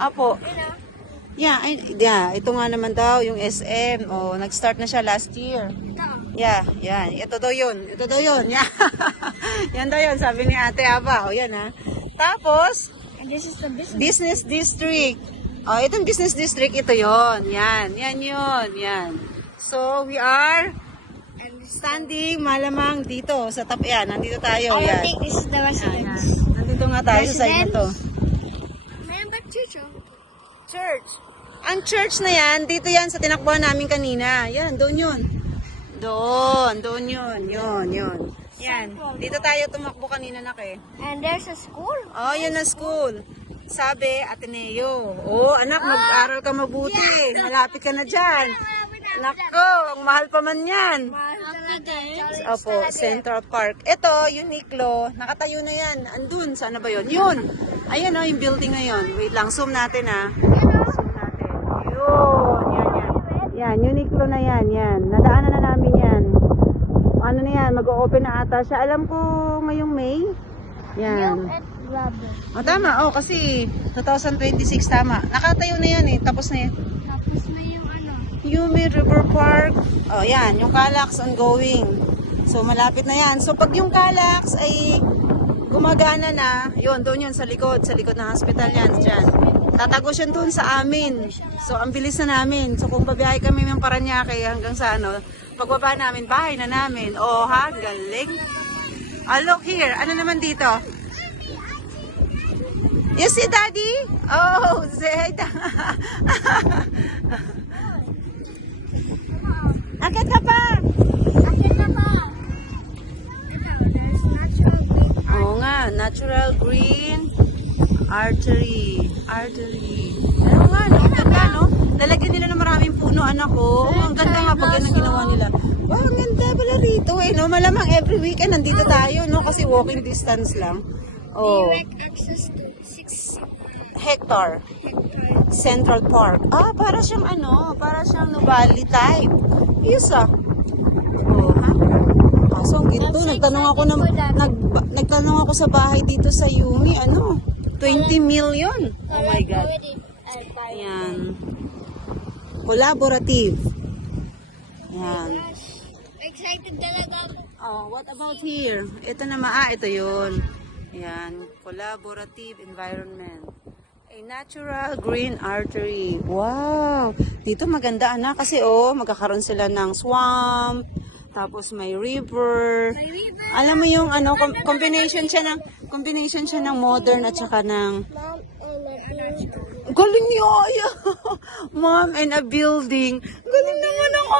Apo. Yeah, ito nga naman daw, yung SM. Oh, nag-start na siya last year. Yeah, yan. Ito daw yun. Yeah. Yan daw yun, sabi ni Ate Aba. O, yan ha. Tapos, And this is the business district. Oh, itong business district, ito yon. Yan yun. Yan. So, we are standing malamang dito sa top. Yan, nandito tayo. I Yan. think this is the residence. Nandito nga tayo sa side na to. Remember church? Church. Ang church na yan, dito yan sa tinakbuhan namin kanina. Yan, doon yun. Doon yun. Yun. Yan. Dito tayo tumakbo kanina na And there's a school. Oh, yun na school. Sabi, Ateneo. Oh, anak, mag-aral ka mabuti. Malapit ka na dyan. Nako, ang mahal pa man yan. Opo, Central Park. Ito, Uniqlo. Nakatayo na yan. Andun, sana ba yun? Yun. Ayan o, yung building na yun. Wait lang, zoom natin ha. Zoom natin. Yun, yan. Yan, Uniqlo na yan. Nadaanan na namin yan. Ano na yan, mag-o-open na ata siya. Alam ko ngayong May. Yan. O tama, kasi 2026 tama. Nakatayo na yan tapos na yan. Tapos na yung Yumi River Park. Oh, yan, yung Calax ongoing. So, malapit na yan. So, pag yung Calax ay gumagana na, yun, doon yun, sa likod ng hospital yan, dyan. Tatagos yun doon sa amin. So, ang bilis na namin. So, kung babiyahe kami ng Paranaque hanggang sa pagbaba namin, bahay na namin. Oh, ha? Galing. Look here. Ano naman dito? You see, Daddy? Oh, Zed. Akit ka pa! Oo nga, natural green artery. Ano nga, no? Ang ganda, no? Lalagyan nila ng maraming puno, anak ko. Ang ganda nga pag yan ang ginawa nila. Wow, ang ganda pala rito, no? Malamang every weekend nandito tayo, no? Kasi walking distance lang. Oh. direct access to 6 Hectare. Central Park. Para siyang Nuvali type. Yes, Oh, ha? Kaso ang ginto, nagtanong ako sa bahay dito sa Yumi, 20 million. Oh my God. Ayan. Collaborative. Ayan. Excited talaga ako. Oh, what about here? Ito naman, ito yun. Ayan, collaborative environment. A natural green artery. Wow! Dito maganda, anak, kasi magkakaroon sila ng swamp, tapos may river. Alam mo yung combination siya ng modern at saka ng galing ni Aya. Mom, and a building. Galing naman ako.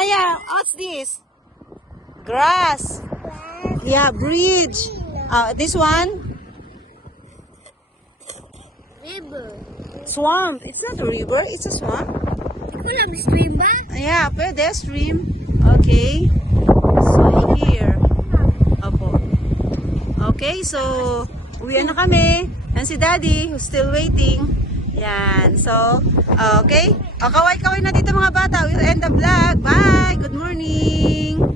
Aya, what's this? Grass. Yeah, bridge. This one? River. Swamp. It's not a river, it's a swamp. Wala may stream ba? Yeah, pwede, stream. Okay. So, here. Opo. Okay, so, uwi na kami. And si Daddy, who's still waiting. Yan. So, okay. Kaway-kaway na dito mga bata. We'll end the vlog. Bye! Good morning!